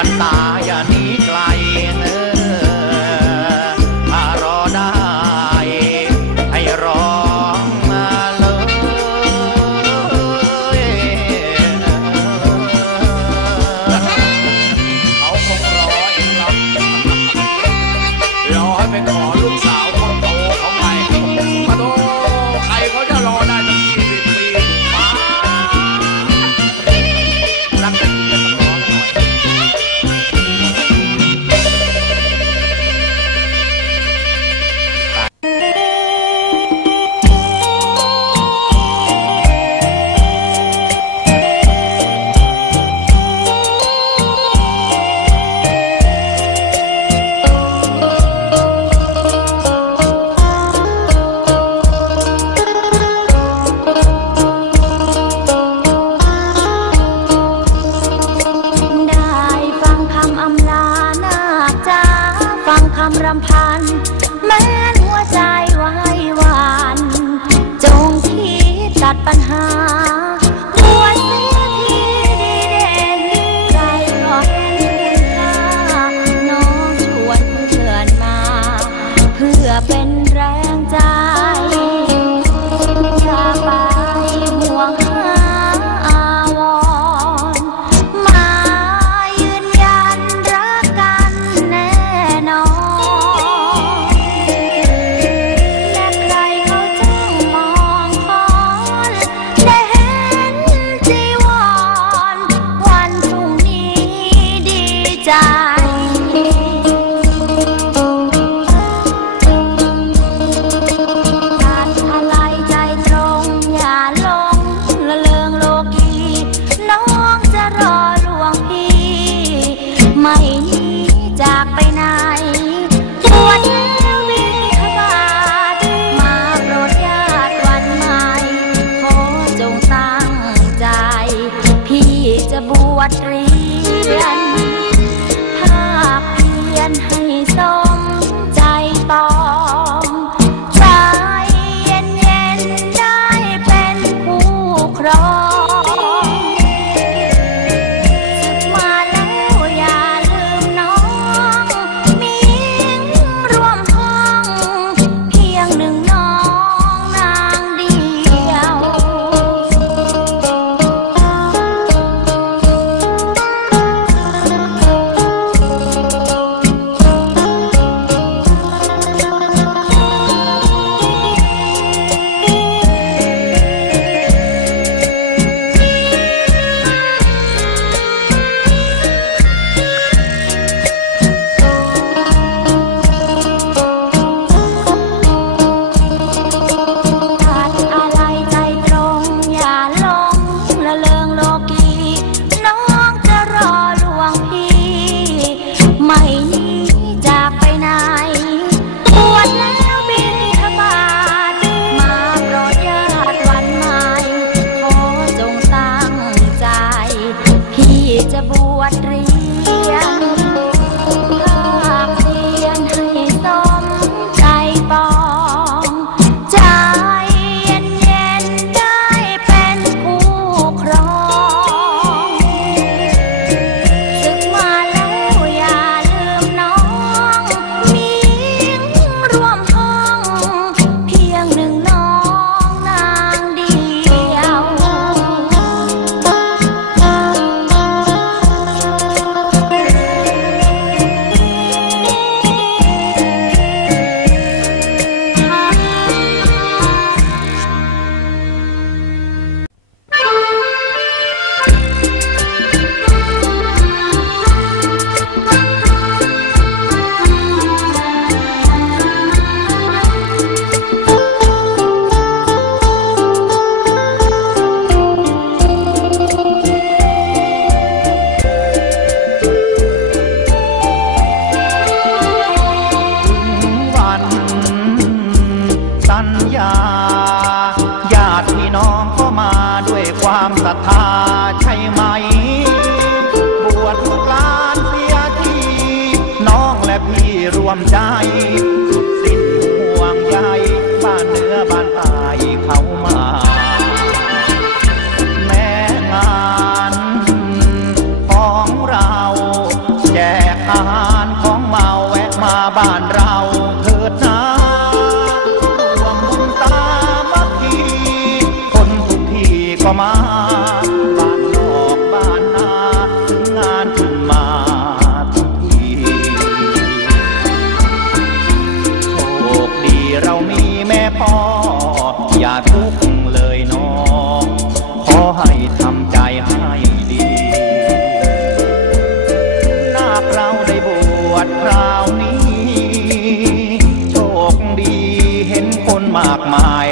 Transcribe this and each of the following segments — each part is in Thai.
ยี่สิบพันตา มากมาย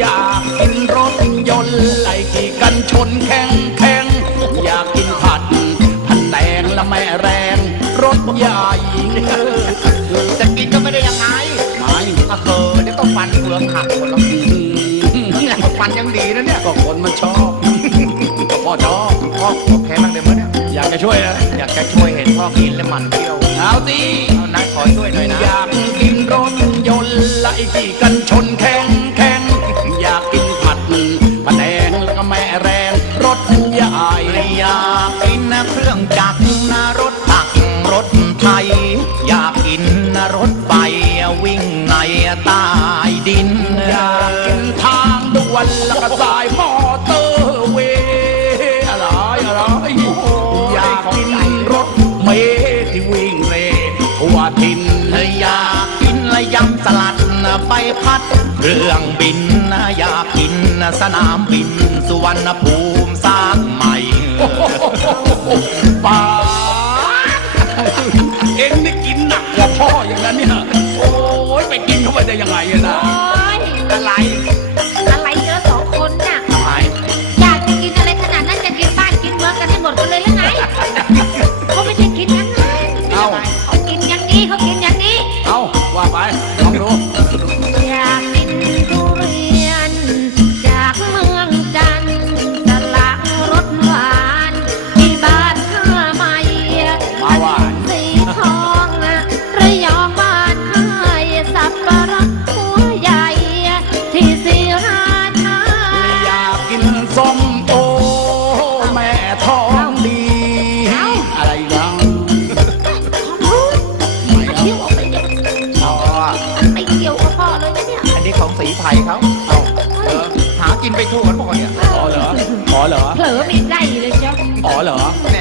อยากกินรถยนต์ไหลขี่กันชนแข่งแข่งอยากกินผัดผัดแดงและแม่แรง รถใหญ่จะกินก็ไม่ได้ยังไงไม่ก็เคยเดี๋ยวต้องฟันเปลือกหักหมดแล้วเนี่ยฟันยังดีนะเนี่ยก็คนมันชอบก็พ่อชอบพ่อโอเคบ้างเหยมั้ยเนี่ยอยากจะช่วยนะอยากจะช่วยเห็นพ่อกินแล้มันเที่ยวเอาสิเอานักขอช่วยหน่อยนะอยากกินรถยนต์ไล่ขี่กัน ใต้ดินอยากกินทางด่วนแล้วก็สายมอเตอร์เวย์อะไรอะอยากกินรถเมล์ที่วิ่งเร็วทั่วทินอยากกินระยำสลัดไปพัดเครื่องบินอยากกินสนามบินสุวรรณภูมิสร้างใหม่ปา ไปกินเข้าไปได้ยังไงอะนะอะไร ไปถูกมันปะเนี่ยอ๋อเหรอ อ๋อเหรอ เผลอไม่ได้เลยเจ้า อ๋อเหรอ แ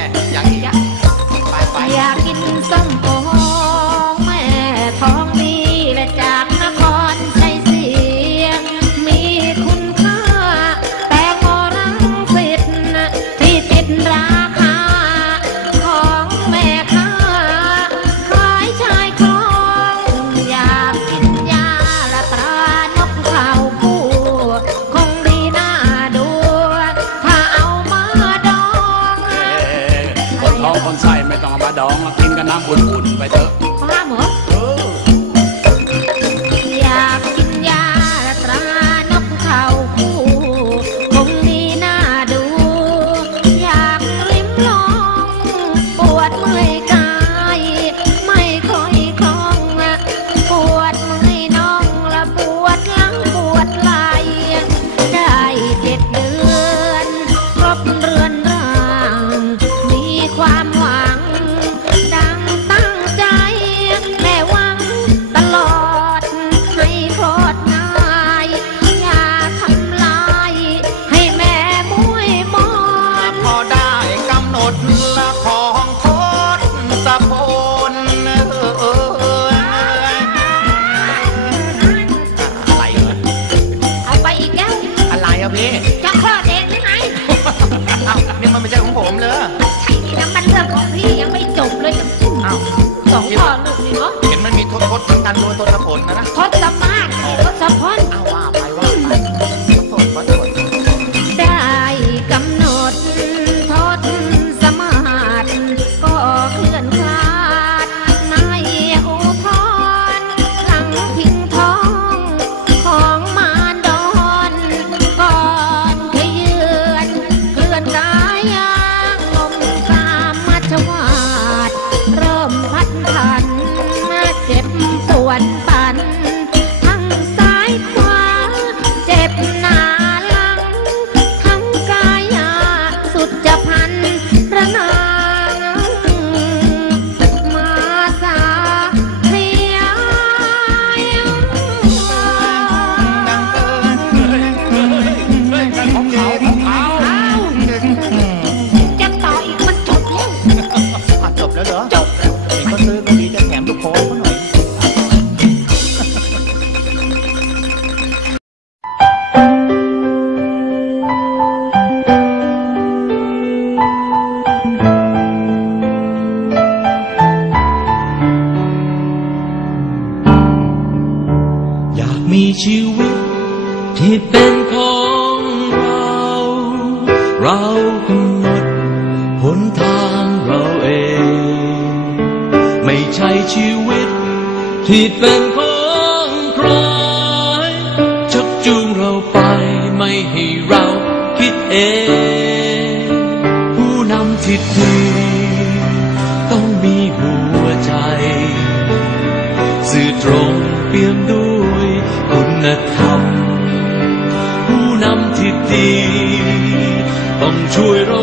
tâm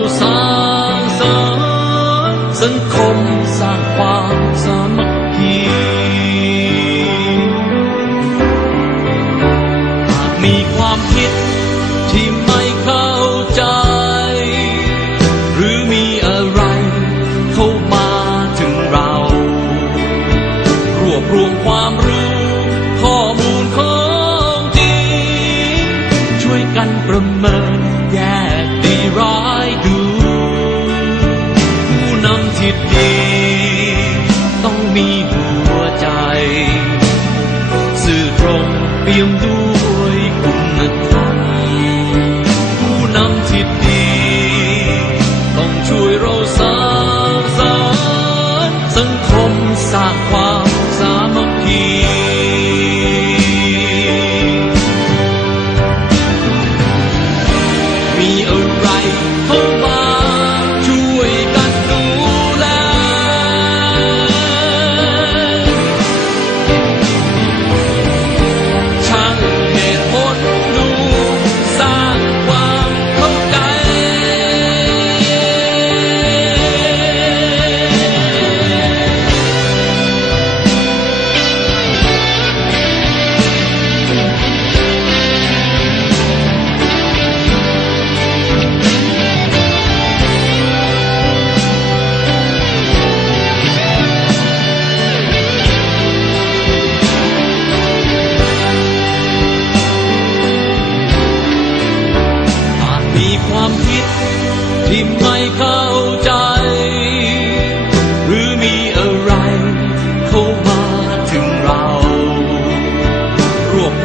sao sáng sáng sân không gian hoang dã me a ride.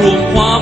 融化。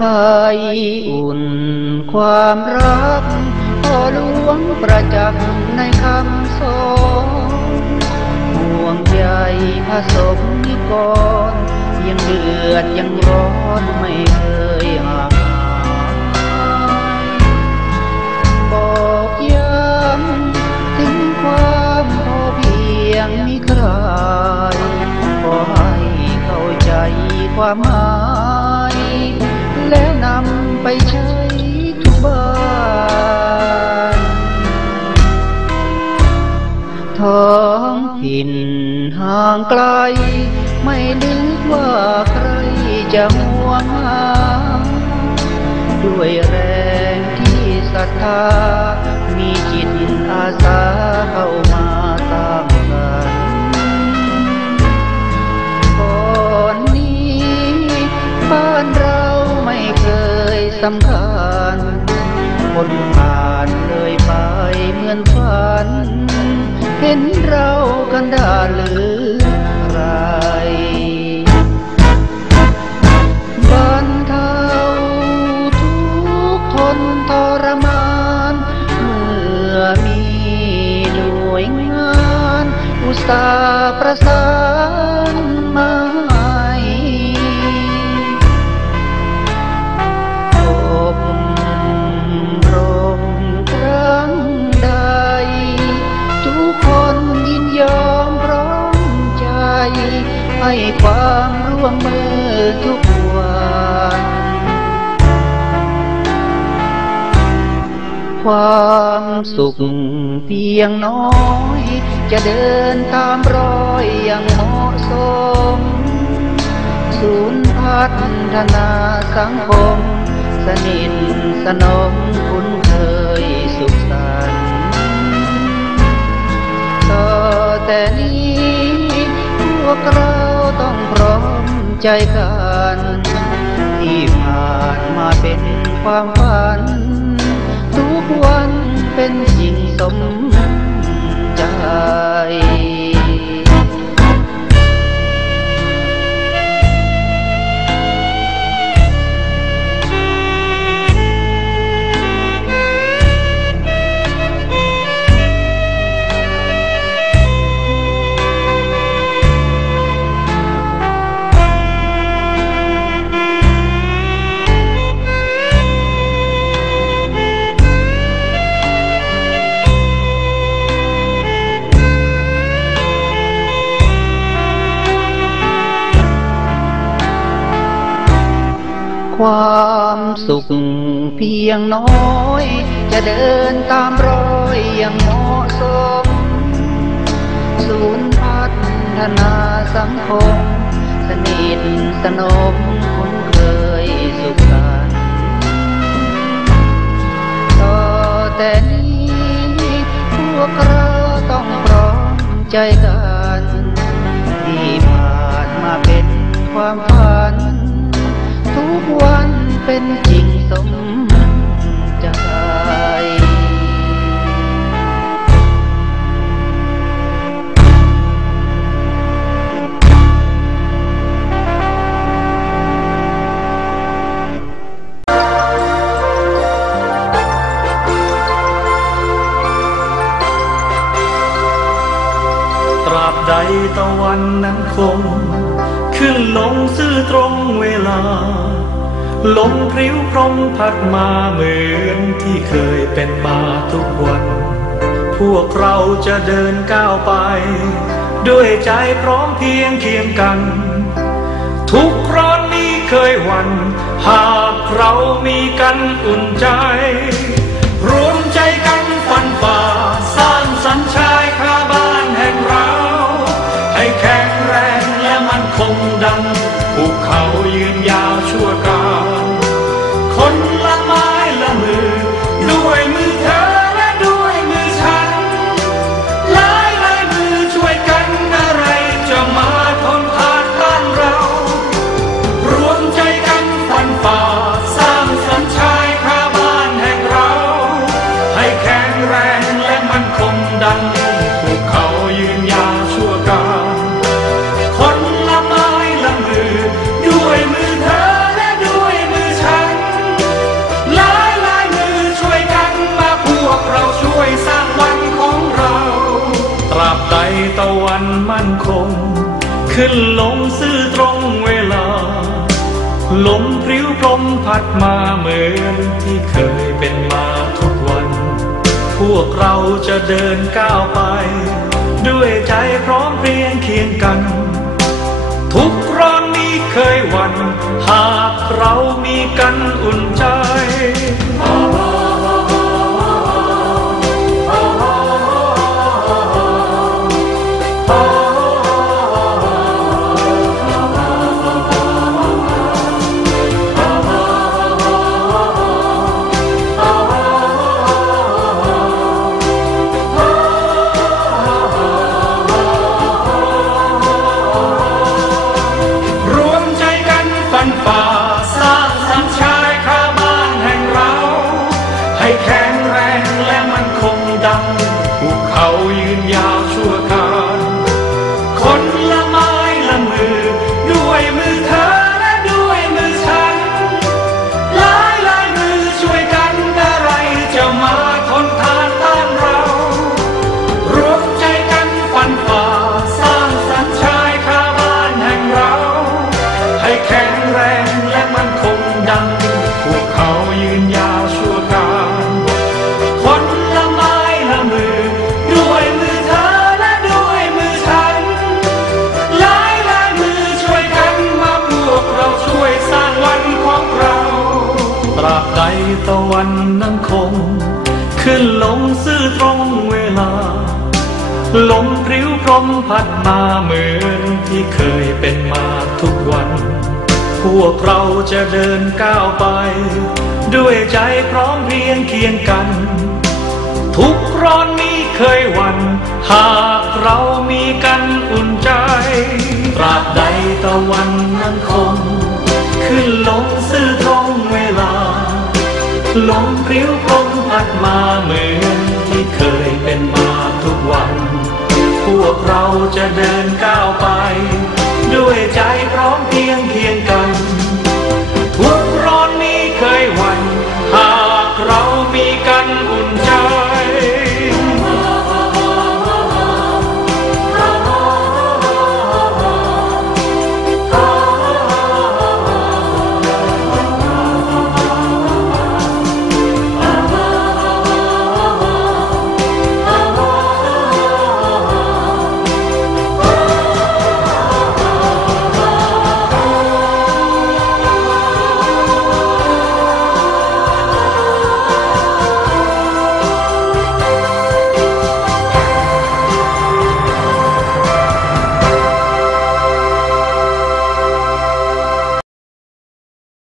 ไทยอุ่นความรักพอหลวงประจักษ์ในคำสอนห่วงใยพระสมนิกรยังเดือดยังร้อนไม่เคยห่างบอกย้ำถึงความพอเพียงมิใครขอให้เข้าใจความหมาย แล้วนำไปใช้ทุกบ้านท้องถิ่นห่างไกล ไม่นึกว่าใครจะห่วงหาด้วยแรงที่ศรัทธา มีจิตอาสาเข้ามาตั้ง เคยสำคัญ คนผ่านเลยไปเหมือนฝัน เห็นเรากันดาหรือไรบรรเทาทุกทนทรมาน เมื่อมีหน่วยงาน อุตสาห์ประสาน วามร่วมมือทุกวันความสุขเพียงน้อย จะเดินตามรอยอย่างเหมาะสม ศูนย์พัฒนาสังคม สนิทสนมคุ้นเคยสุขสันต์ต่อแต่นี้ พวกเราต้องพร้อม ใจกันที่ผ่านมาเป็นความฝัน ทุกวันเป็นจริงสมใจ สุขเพียงน้อย จะเดินตามรอยอย่างเหมาะสม ศูนย์พัฒนาสังคม สนิทสนมคุ้นเคยสุขสันต์ต่อแต่นี้พวกเราต้องพร้อมใจกันที่ผ่านมาเป็นความฝันทุกวันเป็น คงขึ้นลงซื่อตรงเวลา ลมพริ้วพรมพัดมาเหมือนที่เคยเป็นมาทุกวัน พวกเราจะเดินก้าวไป ด้วยใจพร้อมเพียงเคียงกัน ทุกร้อนนี้เคยหวัน หากเรามีกันอุ่นใจ รวมใจกันฟันฝ่าสร้างสัญชายคา ยืนย จะเดินก้าวไป ด้วยใจพร้อมเพรียงเคียงกัน ทุกร้อนนี้เคยวัน หากเรามีกันอุ่นใจ พัดมาเหมือนที่เคยเป็นมาทุกวัน พวกเราจะเดินก้าวไป ด้วยใจพร้อมเพรียงเคียงกัน ทุกร้อนนี้เคยวัน หากเรามีกันอุ่นใจตราบใดตะวันนั้นคง ขึ้นลงซื่อตรงเวลาลมพริ้วพรมพัดมาเหมือนที่เคยเป็นมาทุกวัน พวกเราจะเดินก้าวไป ด้วยใจพร้อม